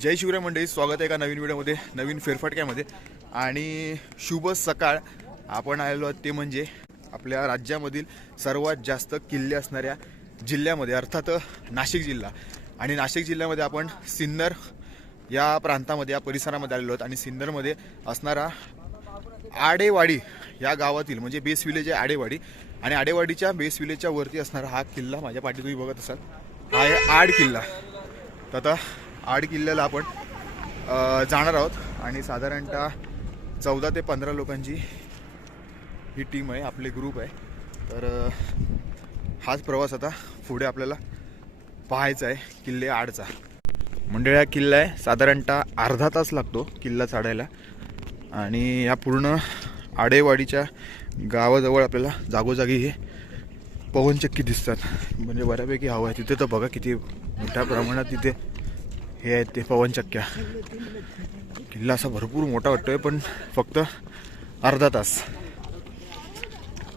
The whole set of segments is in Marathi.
जय शिवराय मंडळी, स्वागत आहे एका नवीन व्हिडिओमध्ये, नवीन फेरफटक्यामध्ये. आणि शुभ सकाळ. आपण आलेलो आहोत ते म्हणजे आपल्या राज्यामधील सर्वात जास्त किल्ले असणाऱ्या जिल्ह्यामध्ये, अर्थात नाशिक जिल्हा. आणि नाशिक जिल्ह्यामध्ये आपण सिन्नर या प्रांतामध्ये, या परिसरामध्ये आलेलो आहोत. आणि सिन्नरमध्ये असणारा आडेवाडी या गावातील म्हणजे बेस विलेज आहे आडेवाडी. आणि आडेवाडीच्या बेस विलेजच्या वरती असणारा हा किल्ला माझ्या पाठी तुम्ही बघत असाल, हा आहे आड किल्ला. तर आता आड किल्ल्याला आपण जाणार आहोत. आणि साधारणतः 14 ते 15 लोकांची ही टीम आहे, आपले ग्रुप आहे. तर हाच प्रवास आता पुढे आपल्याला पाहायचा आहे किल्ले आडचा. मंडळी, हा किल्ला आहे, साधारणतः अर्धा तास लागतो किल्ला चढायला. आणि या पूर्ण आडेवाडीच्या गावाजवळ आपल्याला जागोजागी हे पवनचक्की दिसतात, म्हणजे बऱ्यापैकी हवा आहे तिथे. तर बघा किती मोठ्या प्रमाणात तिथे हे आहेत ते पवनचक्क्या. किल्ला असा भरपूर मोठा वाटतोय, पण फक्त अर्धा तास.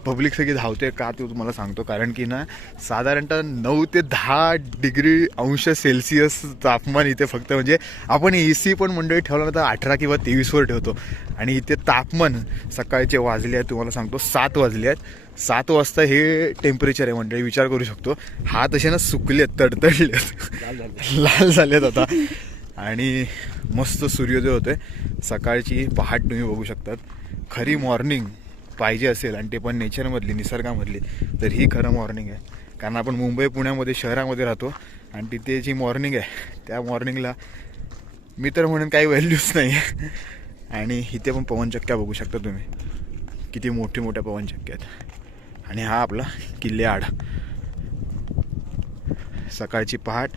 पब्लिक सगळी धावते का ते तुम्हाला सांगतो, कारण की ना साधारणतः 9 ते 10 डिग्री अंश सेल्सिअस तापमान इथे फक्त. म्हणजे आपण AC पण मंडळी ठेवला तर 18 किंवा 23वर ठेवतो. आणि इथे तापमान सकाळचे वाजले आहेत, तुम्हाला सांगतो 7 वाजले आहेत. 7 वाजता हे टेम्परेचर आहे मंडळी, विचार करू शकतो. हात असे ना सुकलेत, तडतडलेत, लाल झालेत आता. आणि मस्त सूर्योदय होतोय सकाळची. पहाट तुम्ही बघू शकतात. खरी मॉर्निंग पाहिजे असेल आणि ते पण नेचरमधली, निसर्गामधली, तर ही खरं मॉर्निंग आहे. कारण आपण मुंबई पुण्यामध्ये शहरामध्ये राहतो आणि तिथे जी मॉर्निंग आहे त्या मॉर्निंगला मी तर म्हणून काही व्हॅल्यूच नाही आहे. आणि इथे पण पवनचक्क्या बघू शकता तुम्ही, किती मोठे मोठ्या पवनचक्क्या आहेत. आणि हा आपला किल्ले आड. सकाळची पहाट,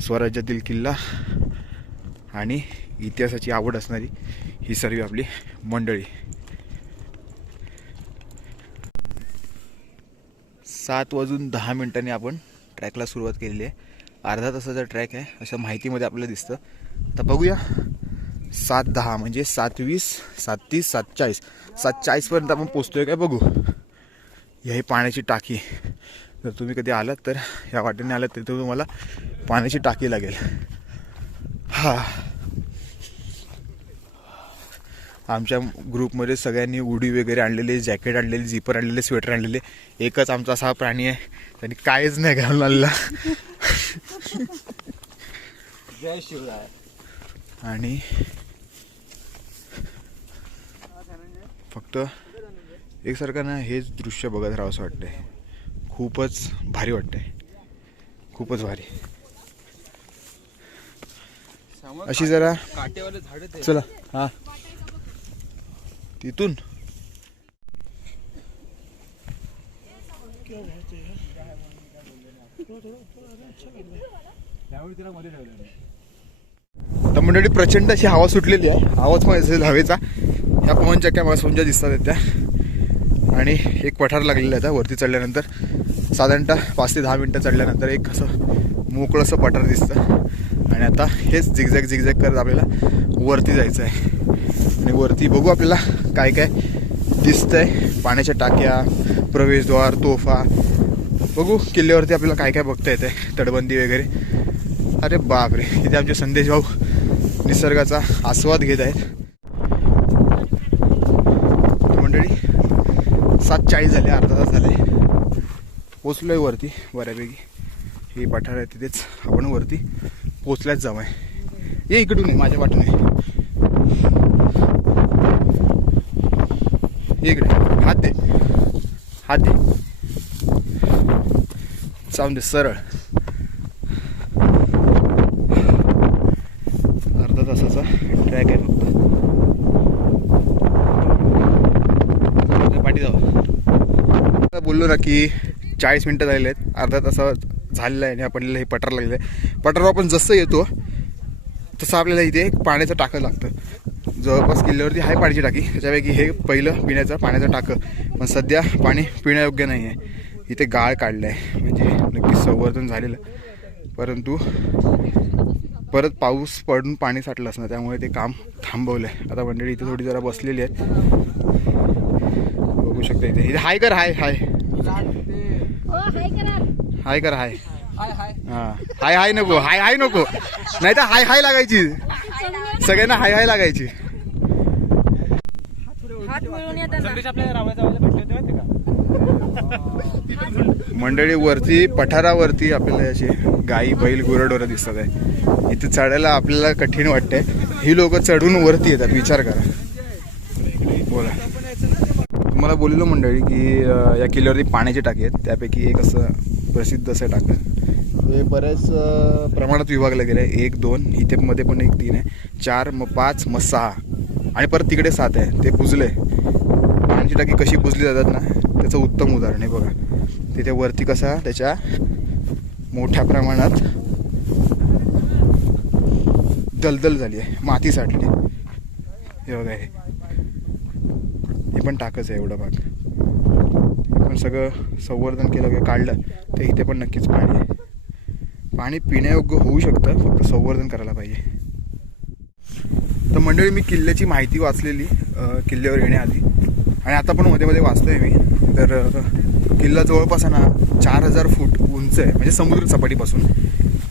स्वराज्यातील किल्ला आणि इतिहासाची आवड असणारी ही सर्व आपली मंडळी. 7:10 आपण ट्रॅकला सुरुवात केलेली आहे. अर्धा तासाचा ट्रॅक आहे असं माहितीमध्ये आपल्याला दिसतं. तर बघूया, 7:10 म्हणजे 7:20, 7:30, 7:40, 7:40पर्यंत आपण पोचतोय काय बघू. ही पाण्याची टाकी, जर तुम्ही कधी आलात तर या वाटेने आलात तर तुम्हाला पाण्याची टाकी लागेल. आमच्या ग्रुपमध्ये सगळ्यांनी उडी वगैरे आणलेले, जॅकेट आणलेले, झिपर आणलेले, स्वेटर आणलेले. एकच आमचा असा प्राणी आहे त्यांनी काहीच नाही घालून आलेला. जय शिवराय. आणि फक्त एकसारखं ना हेच दृश्य बघत राहावं असं वाटतंय. खूपच भारी वाटतंय, खूपच भारी. अशी जरा काटेवाले झाड. चला हा तिथून तर मंडळी प्रचंड अशी हवा सुटलेली आहे. आवाज पण असेल हवेचा. ह्या पवनचक्क्या मला सोंजा दिसतात आहेत त्या. आणि एक पठार लागलेला आहे वरती चढल्यानंतर. साधारणतः 5 ते 10 मिनटं चढल्यानंतर एक असं मोकळं असं पठार दिसतं. आणि आता हेच झिगझॅग झिगझॅग करत आपल्याला वरती जायचं आहे. आणि वरती बघू आपल्याला काय काय दिसतंय. पाण्याच्या टाक्या, प्रवेशद्वार, तोफा. बघू किल्ल्यावरती आपल्याला काय काय बघता येतंय, तटबंदी वगैरे. अरे बापरे, इथे आमचे संदेश भाऊ निसर्गाचा आस्वाद घेत आहेत. मंडळी 7:40 झाले, अर्धा तास झाले. पोचलोय वरती बऱ्यापैकी. हे पठार आहे तिथेच आपण वरती पोचल्याच जाऊ आहे. ये इकडून, माझ्या वाटून इकडे. हात दे, हात दे, जाऊन दे सरळ. अर्धा तासाचा ट्रॅक आहे फक्त. पाठी जाऊ. बोललो ना की 40 मिनटं झालेले आहेत, अर्धा तासा झालेला आहे. आणि आपल्याला हे पठार लागलेलं आहे. पठारावर आपण जसं येतो तसं आपल्याला इथे पाण्याचं टाकं लागतं. जवळपास किल्ल्यावरती आहे पाण्याची टाकी, त्याच्यापैकी हे पहिलं पिण्याचं पाण्याचं टाकं. पण सध्या पाणी पिण्यायोग्य नाही आहे. इथे गाळ काढलं आहे, म्हणजे नक्कीच संवर्धन झालेलं. परंतु परत पाऊस पडून पाणी साठलं असणार, त्यामुळे ते काम थांबवलं आहे. आता मंडळी इथे थोडी जरा बसलेली आहेत, बघू शकता. इथे हाय कर, हाय हाय हाय कर, हाय हाय. हां हाय हाय नको, हाय हाय नको, नाही तर हाय हाय लागायची, सगळ्यांना हाय हाय लागायची. मंडळी वरती पठारावरती आपल्याला अशी गाई बैल गुरढोरं दिसत आहे. इथे चढायला आपल्याला कठीण वाटतंय. ही लोक चढून वरती येतात, विचार करा. बोला, तुम्हाला बोललो मंडळी की या किल्ल्यावरती पाण्याची टाकी आहेत. त्यापैकी एक असं प्रसिद्ध असं टाकं हे बऱ्याच प्रमाणात विभागलं गेलं आहे. 1 2 इथे मध्ये पण 1 3 आहे, 4 मग 5 मग 6 आणि परत तिकडे 7 आहे. ते बुजले. पाण्याची टाकी कशी बुजली जातात ना त्याचं उत्तम उदाहरण आहे. बघा तिथे वरती कसा त्याच्या मोठ्या प्रमाणात दलदल झाली आहे, माती साठली. हे बघा, हे पण टाकच आहे. एवढा भाग पण सगळं संवर्धन केलं की काढलं तर इथे पण नक्कीच पाणी आहे. पाणी पिण्यायोग्य होऊ शकतं, फक्त संवर्धन करायला पाहिजे. तर मंडळी मी किल्ल्याची माहिती वाचलेली किल्ल्यावर येण्याआधी आणि आता पण मध्ये मध्ये वाचतोय मी. तर किल्ला जवळपास ना 4000 फूट उंच आहे, म्हणजे समुद्र सपाटीपासून.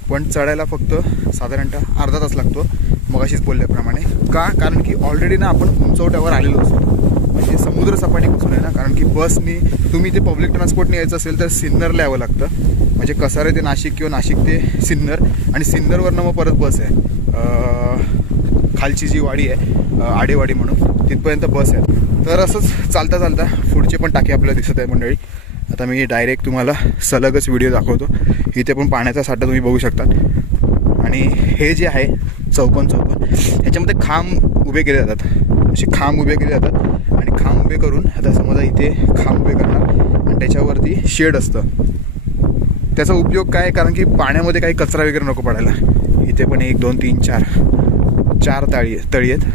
पण चढायला फक्त साधारणतः अर्धा तास लागतो, मग अशीच बोलल्याप्रमाणे. का? कारण की ऑलरेडी ना आपण उंचवट्यावर आलेलो असतो, म्हणजे समुद्र सपाटीपासून आहे ना. कारण की बसनी तुम्ही ते पब्लिक ट्रान्सपोर्टने यायचं असेल तर सिन्नरला यावं लागतं, म्हणजे कसारे ते नाशिक किंवा नाशिक ते सिन्नर, आणि सिन्नरवरनं मग परत बस आहे. खालची जी वाडी आहे आडेवाडी म्हणून, तिथपर्यंत बस आहे. तर असंच चालता चालता पुढचे पण टाके आपल्याला दिसत आहे मंडळी. आता मी डायरेक्ट तुम्हाला सलगच व्हिडिओ दाखवतो. इथे पण पाण्याचा साठा तुम्ही बघू शकतात. आणि हे जे आहे चौकोन ह्याच्यामध्ये खांब उभे केले जातात. असे खांब उभे केले जातात आणि खांब उभे करून आता समजा इथे खांब उभे करणार आणि त्याच्यावरती शेड असतं. त्याचा उपयोग काय? कारण की पाण्यामध्ये काही कचरा वगैरे नको पडायला. इथे पण 1 2 3 4 तळी आहेत.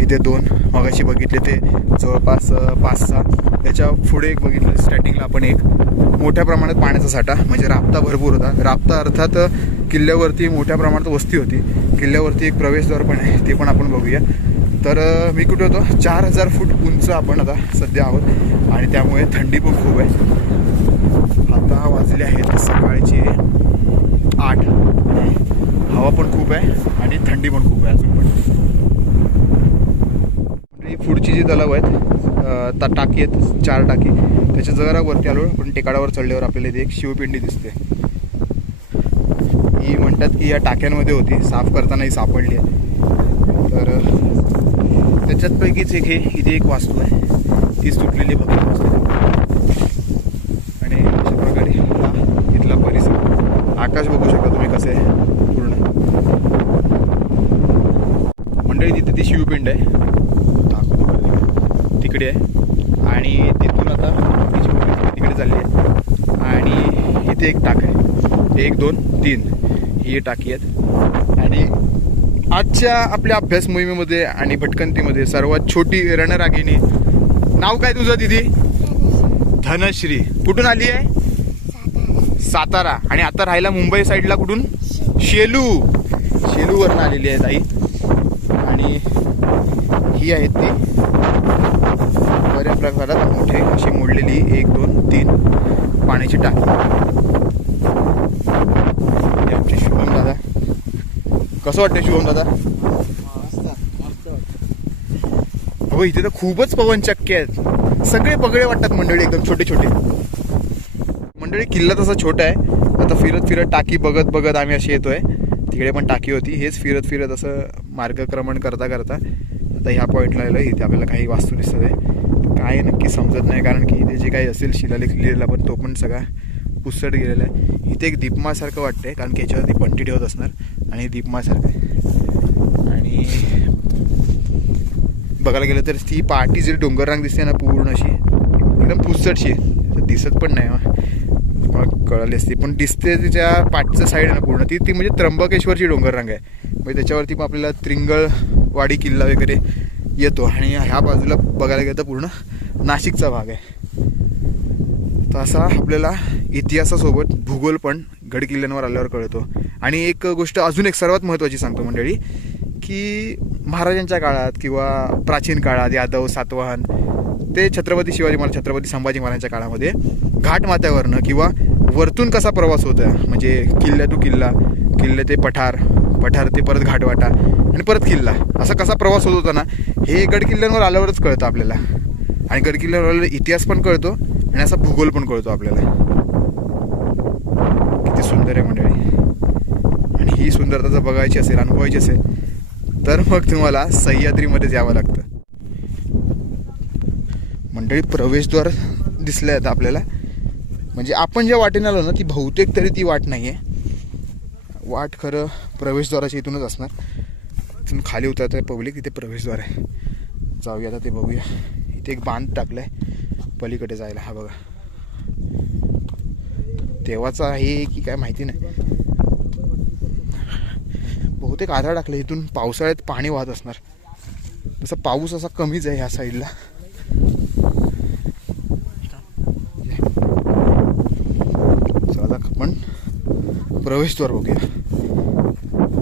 इथे 2 मगाशी बघितले ते जवळपास 5-6. त्याच्या पुढे एक बघितलं स्टार्टिंगला आपण एक मोठ्या प्रमाणात पाण्याचा साठा, म्हणजे राफ्ता भरपूर होता. राफ्ता अर्थात किल्ल्यावरती मोठ्या प्रमाणात वस्ती होती. किल्ल्यावरती एक प्रवेशद्वार पण आहे, ते पण आपण बघूया. तर मी कुठे होतो? 4000 फूट उंच आपण आता सध्या आहोत आणि त्यामुळे थंडी पण खूप आहे. आता वाजले आहेत सकाळचे 8. हवा पण खूप आहे आणि थंडी पण खूप आहे अजून पण. पुढची जी तलाव आहेत टाकी आहेत, 4 टाकी. त्याच्या जरा वरती आलो पण टेकाडावर चढल्यावर आपल्याला इथे एक शिवपिंडी दिसते. ही म्हणतात की या टाक्यांमध्ये होती, साफ करतानाही सापडली आहे. तर त्याच्यातपैकीच एक हे इथे एक वास्तू आहे, ती सुटलेली भक्त वास्तू. आणि अशा प्रकारे हा इथला परिसर. आकाश बघू शकता तुम्ही कसं आहे पूर्ण. मंडळी तिथे ती शिवपिंड आहे तिकडे आहे आणि तिथून आता तिकडे चालली आहे. आणि इथे एक टाक आहे, 1 2 3 ही टाकी आहेत. आणि आजच्या आपल्या अभ्यास मोहिमेमध्ये आणि भटकंतीमध्ये सर्वात छोटी रणरागिणी, नाव काय तुझं दिदी? धनश्री. कुठून आली आहे? सातारा. आणि आता राहायला मुंबई साईडला कुठून? शेलूवरनं आलेली आहे ताई. आणि ही आहेत ती बऱ्या प्रकारात मोठे अशी मोडलेली 1 2 3 पाण्याची टाकी. आमचे शुभम दादा. कसं वाटतं शुभम दादा? अगं इथे तर खूपच पवनचक्के आहेत, सगळे पगडे वाटतात मंडळी, एकदम छोटे छोटे. मंडळी किल्ला तसा छोटा आहे. आता फिरत फिरत टाकी बघत बघत आम्ही अशी येतोय. तिकडे पण टाकी होती. हेच फिरत फिरत असं मार्गक्रमण करता करता आता ह्या पॉईंटला आलं. इथे आपल्याला काही वास्तू दिसत आहे, काय नक्की समजत नाही. कारण की इथे जे काही असेल शिलालेख लिहिलेला पण तो पण सगळा पुसट गेलेला आहे. इथे एक दीपमासारखं वाटतंय, कारण की याच्यावरती पंटी ठेवत असणार आणि दीपमासारखं आहे. आणि बघायला गेलं तर ती पाटी जी डोंगर रांग दिसते ना पूर्ण अशी एकदम पुसटशी दिसत पण नाही, कळली असते पण दिसते. तिच्या पाठच्या साईड आहे ना पूर्ण ती म्हणजे त्र्यंबकेश्वरची डोंगर रांग आहे. म्हणजे त्याच्यावरती पण आपल्याला त्रिंगळवाडी किल्ला वगैरे येतो. आणि ह्या बाजूला बघायला गेलं तर पूर्ण नाशिकचा भाग आहे. तर असा आपल्याला इतिहासासोबत भूगोल पण गडकिल्ल्यांवर आल्यावर कळतो. आणि एक गोष्ट अजून एक सर्वात महत्त्वाची सांगतो मंडळी, की महाराजांच्या काळात किंवा प्राचीन काळात यादव सातवाहन ते छत्रपती संभाजी महाराजांच्या काळामध्ये घाटमाथ्यावरनं किंवा वरतून कसा प्रवास होता, म्हणजे किल्ला टू किल्ला, किल्ले ते पठार, पठार ते परत घाटवाटा आणि परत किल्ला, असा कसा प्रवास होत होता ना, हे गडकिल्ल्यांवर आल्यावरच कळतं आपल्याला. आणि गडकिल्ल्यावर आल्यावर इतिहास पण कळतो आणि असा भूगोल पण कळतो आपल्याला. किती सुंदर आहे मंडळी. आणि ही सुंदरता जर बघायची असेल, अनुभवायची असेल, तर मग तुम्हाला सह्याद्रीमध्येच यावं लागतं. मंडळी प्रवेशद्वार दिसले आहेत आपल्याला. म्हणजे आपण ज्या वाटेने आलो ना, ती बहुतेक तरी ती वाट नाही आहे. वाट खरं प्रवेशद्वाराच्या इथूनच असणार. तिथून खाली उतरत आहे पब्लिक, तिथे प्रवेशद्वार आहे. जाऊया आता, ते बघूया. इथे एक बांध टाकला आहे पलीकडे जायला. हा बघा, तेव्हाचा आहे की काय माहिती नाही, बहुतेक आधार टाकले. इथून पावसाळ्यात पाणी वाहत असणार. तसं पाऊस असा कमीच आहे ह्या साईडला. चला आपण प्रवेशद्वार बघूया.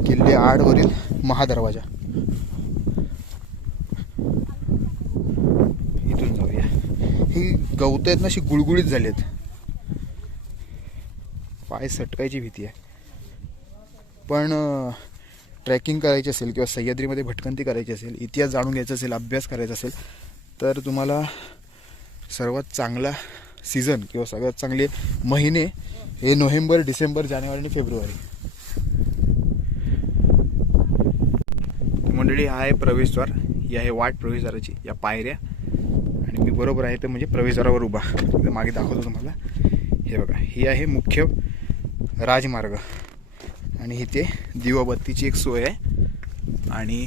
किल्ले आडवरील महादरवाजा, इथून जाऊया. ही गवत आहेत ना, अशी गुळगुळीत झाली आहेत. पाय सटकायची भीती आहे. पण ट्रॅकिंग करायची असेल किंवा सह्याद्रीमध्ये भटकंती करायची असेल, इतिहास जाणून घ्यायचा असेल, अभ्यास करायचा असेल, तर तुम्हाला सर्वात चांगला सीझन किंवा सगळ्यात चांगले महिने हे नोव्हेंबर, डिसेंबर, जानेवारी आणि फेब्रुवारी. मंडळी, हा आहे प्रवेशद्वार. ही आहे वाट प्रवेशद्वाराची, या पायऱ्या. आणि मी बरोबर आहे ते म्हणजे प्रवेशद्वारावर उभा. मागे दाखवतो तुम्हाला. हे बघा, ही आहे मुख्य राजमार्ग. आणि इथे दिवाबत्तीची एक सोय आहे. आणि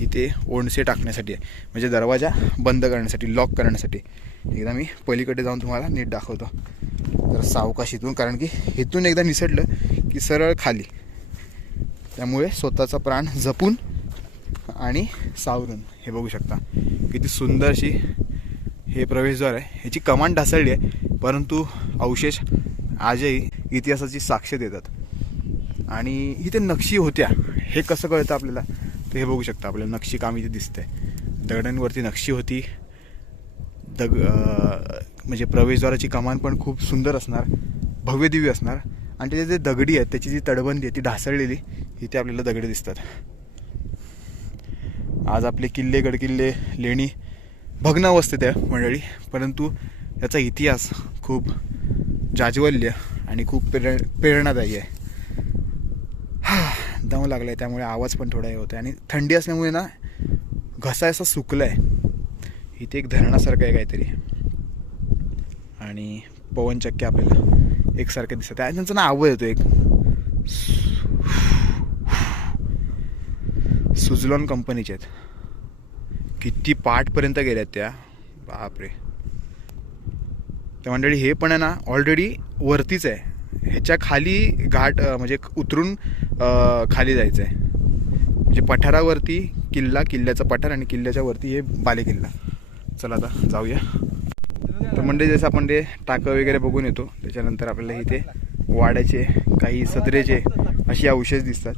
इथे ओंडसे टाकण्यासाठी आहे, म्हणजे दरवाजा बंद करण्यासाठी, लॉक करण्यासाठी. एकदा मी पलीकडे जाऊन तुम्हाला नीट दाखवतो. तर सावकाश इथून, कारण की इथून एकदा निसटलं की सरळ खाली. त्यामुळे स्वतःचा प्राण जपून आणि सावरून. हे बघू शकता किती सुंदरशी हे प्रवेशद्वार आहे. ह्याची कमान ढासळली आहे, परंतु अवशेष आजही इतिहासाची साक्ष देतात. आणि इथे नक्षी होत्या, हे कसं कळतं आपल्याला, तर हे बघू शकता. आपल्याला नक्षी काम इथे दिसतंय. दगडांवरती नक्षी होती. म्हणजे प्रवेशद्वाराची कमान पण खूप सुंदर असणार, भव्यदिव्य असणार. आणि त्याचे जे दगडी आहेत, त्याची जी तडबंदी आहे ती ढासळलेली, इथे आपल्याला दगडे दिसतात. आज आपले किल्ले, गडकिल्ले, लेणी भग्नावस्थेत आहे मंडळी, परंतु याचा इतिहास खूप जाज्वल्य आणि खूप प्रेरणादायी आहे. दम लागला आहे, त्यामुळे आवाज पण थोडा हे होता. आणि थंडी असल्यामुळे ना घसा असा सुकला आहे. इथे एक धरणासारखं आहे काहीतरी, आणि पवनचक्क्या आपल्याला एकसारखे दिसत आहे. त्यांचं ना आवाज येतो एक, सुझलॉन कंपनीचे आहेत. किती पाठपर्यंत गेल्यात त्या, बापरे. त्या मंडळी हे पण आहे ना ऑलरेडी वरतीच आहे. ह्याच्या खाली घाट, म्हणजे उतरून खाली जायचं आहे. म्हणजे पठारावरती किल्ला, किल्ल्याचा पठार, आणि किल्ल्याच्या वरती हे बालेकिल्ला. चला आता जाऊया. तर म्हणजे जसं आपण ते टाकं वगैरे बघून येतो, त्याच्यानंतर आपल्याला इथे वाड्याचे, काही सदरेचे अशी अवशेष दिसतात.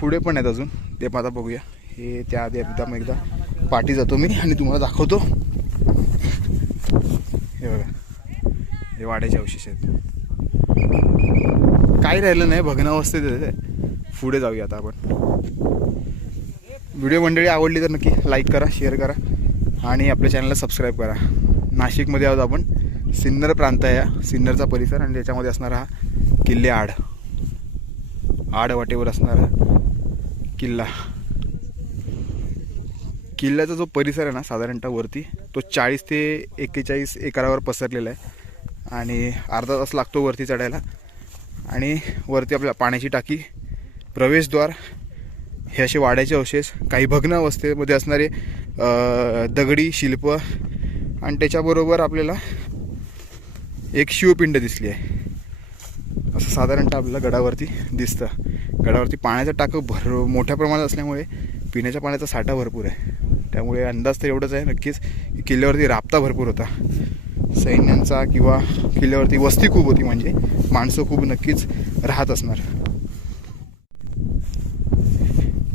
पुढे पण आहेत अजून, ते आता बघूया. हे त्याआधी एकदा पाठी जातो मी आणि तुम्हाला दाखवतो. हे बघा, हे वाड्याचे अवशेष आहेत. काही राहिलं नाही, भग्नावस्थेत. पुढे जाऊया आता आपण. व्हिडिओ मंडळी आवडली तर नक्की लाईक करा, शेअर करा आणि आपल्या चॅनलला सबस्क्राईब करा. नाशिकमध्ये आहोत आपण. सिन्नर प्रांत आहे, सिन्नरचा परिसर, आणि त्याच्यामध्ये असणारा हा किल्ले आड वाटेवर असणारा किल्ला. किल्ल्याचा जो परिसर आहे ना, साधारणतः वरती तो 40 ते 41 एकरावर पसरलेला आहे. आणि अर्धा तास लागतो वरती चढायला. आणि वरती आपल्या पाण्याची टाकी, प्रवेशद्वार, हे असे वाड्याचे अवशेष, काही भग्न अवस्थेमध्ये असणारे दगडी शिल्प, आणि त्याच्याबरोबर आपल्याला एक शिवपिंड दिसली आहे. असं साधारणतः आपल्याला गडावरती दिसतं. गडावरती पाण्याचं टाकं मोठ्या प्रमाणात असल्यामुळे पिण्याच्या पाण्याचा साठा भरपूर आहे. त्यामुळे अंदाज तर एवढंच आहे नक्कीच की किल्ल्यावरती राबता भरपूर होता सैन्यांचा, किंवा किल्ल्यावरती वस्ती खूप होती, म्हणजे माणसं खूप नक्कीच राहत असणार.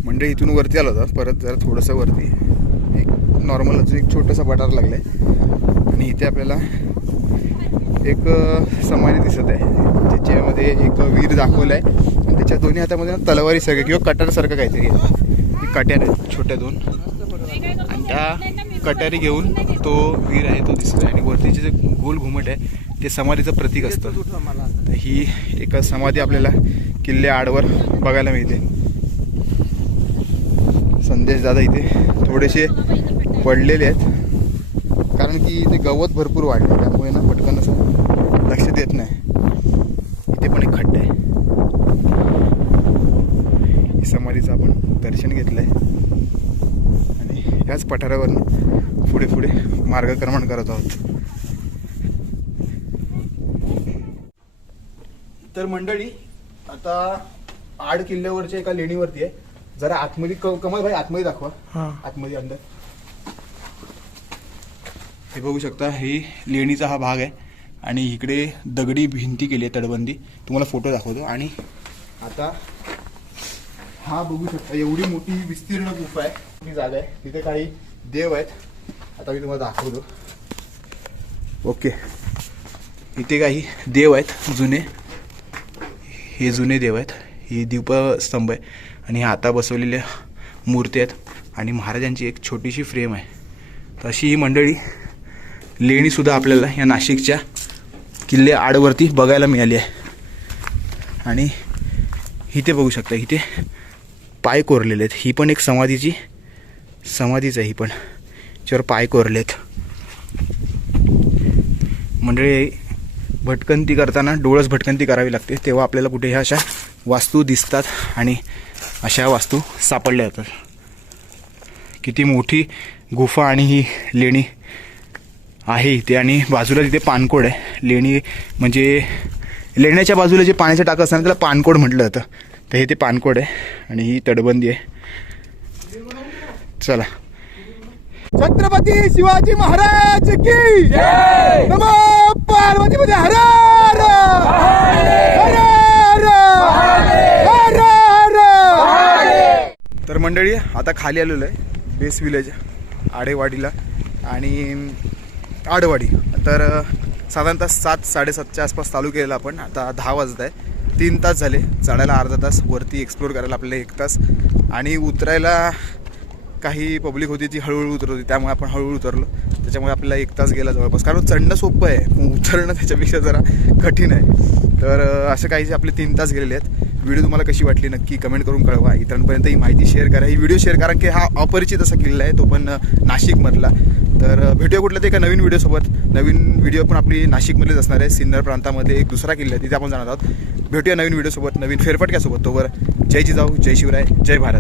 म्हणजे इथून वरती आलो होता, परत जरा थोडंसं वरती एक नॉर्मल अजून एक छोटंसं पठार लागलं आहे. आणि इथे आपल्याला एक समाधी दिसत आहे, त्याच्यामध्ये एक वीर दाखवला आहे आणि त्याच्या दोन्ही हातामध्ये ना तलवारीसारखं किंवा कटारसारखं काहीतरी आहे. ही कट्यार आहेत छोट्या दोन, आणि त्या कट्यारी घेऊन तो वीर आहे तो दिसत आहे. आणि वरतीचे जे गोल घुमट आहे ते समाधीचं प्रतीक असतं. तर ही एक समाधी आपल्याला किल्ले आडवर बघायला मिळते. संदेश दादा इथे थोडेसे पडलेले आहेत, कारण की इथे गवत भरपूर वाढले, त्यामुळे ना पटकन असं लक्ष देत नाही. इथे पण एक खड्डा आहे. समाधीचं आपण दर्शन घेतलंय आणि याच पठारावरून पुढे पुढे मार्गक्रमण करत आहोत. तर मंडळी, आता आड किल्ल्यावरच्या एका लेणीवरती आहे. जरा आतमध्ये कमल भाई आतमध्ये दाखवा. आतमध्ये अंदर हे बघू शकता, हे लेणीचा हा भाग आहे आणि इकडे दगडी भिंती केली आहे, तटबंदी. तुम्हाला फोटो दाखवतो. आणि आता हा बघू शकता, एवढी मोठी विस्तीर्ण गुफा आहे, मोठी जागा आहे. तिथे काही देव आहेत, आता मी तुम्हाला दाखवतो. ओके, इथे काही देव आहेत जुने, हे जुने देव आहेत. ही दीपस्तंभ आहे आणि हे आता बसवलेल्या मूर्ती आहेत आणि महाराजांची एक छोटीशी फ्रेम आहे. तर अशी ही मंडळी लेणीसुद्धा आपल्याला या नाशिकच्या किल्ले आडवरती बघायला मिळाली आहे. आणि इथे बघू शकता, इथे पाय कोरलेले आहेत. ही पण एक समाधीच आहे. ही पण याच्यावर पाय कोरले आहेत. मंडळी, भटकंती करताना डोळस भटकंती करावी लागते, तेव्हा आपल्याला कुठे ह्या अशा वास्तू दिसतात आणि अशा वास्तू सापडल्या जातात. किती मोठी गुफा आणि ही लेणी आहे इथे. आणि बाजूला तिथे पाणकोड आहे. लेणी म्हणजे लेण्याच्या बाजूला जे पाण्याचं टाकं असताना त्याला पाणकोड म्हटलं जातं. तर हे ते पाणकोड आहे आणि ही तटबंदी आहे. चला, छत्रपती शिवाजी महाराज की जय. नमो पार्वतीपती हर हर हर हर हर हर. तर मंडळी, आता खाली आलेलो आहे बेस विलेज आडेवाडीला आणि आडवाडी. तर साधारणतः 7-7:30च्या आसपास चालू केलेलं आपण. आता 10 वाजत आहे. 3 तास झाले. चढायला अर्धा तास, वरती एक्सप्लोर करायला आपल्याला 1 तास, आणि उतरायला काही पब्लिक होती ती हळूहळू उतरत होती, त्यामुळे आपण हळूहळू उतरलो. त्याच्यामुळे आपल्याला 1 तास गेला जवळपास, कारण चढणं सोपं आहे, उतरणं त्याच्यापेक्षा जरा कठीण आहे. तर असे काही आपले 3 तास गेलेले आहेत. व्हिडिओ तुम्हाला कशी वाटली नक्की कमेंट करून कळवा. इतरांपर्यंत ही माहिती शेअर करा, ही व्हिडिओ शेअर करा, की हा अपरिचित असा किल्ला आहे, तो पण नाशिकमधला. तर भेटूया कुठल्या ते एका नवीन व्हिडिओसोबत. नवीन व्हिडिओ पण आपली नाशिकमधलेच असणार आहे. सिन्नर प्रांतामध्ये एक दुसरा किल्ला आहे, तिथे आपण जाणार आहोत. भेटूया नवीन व्हिडिओसोबत, नवीन फेरफटक्यासोबत. तोवर जय जिजाऊ, जय शिवराय, जय भारत.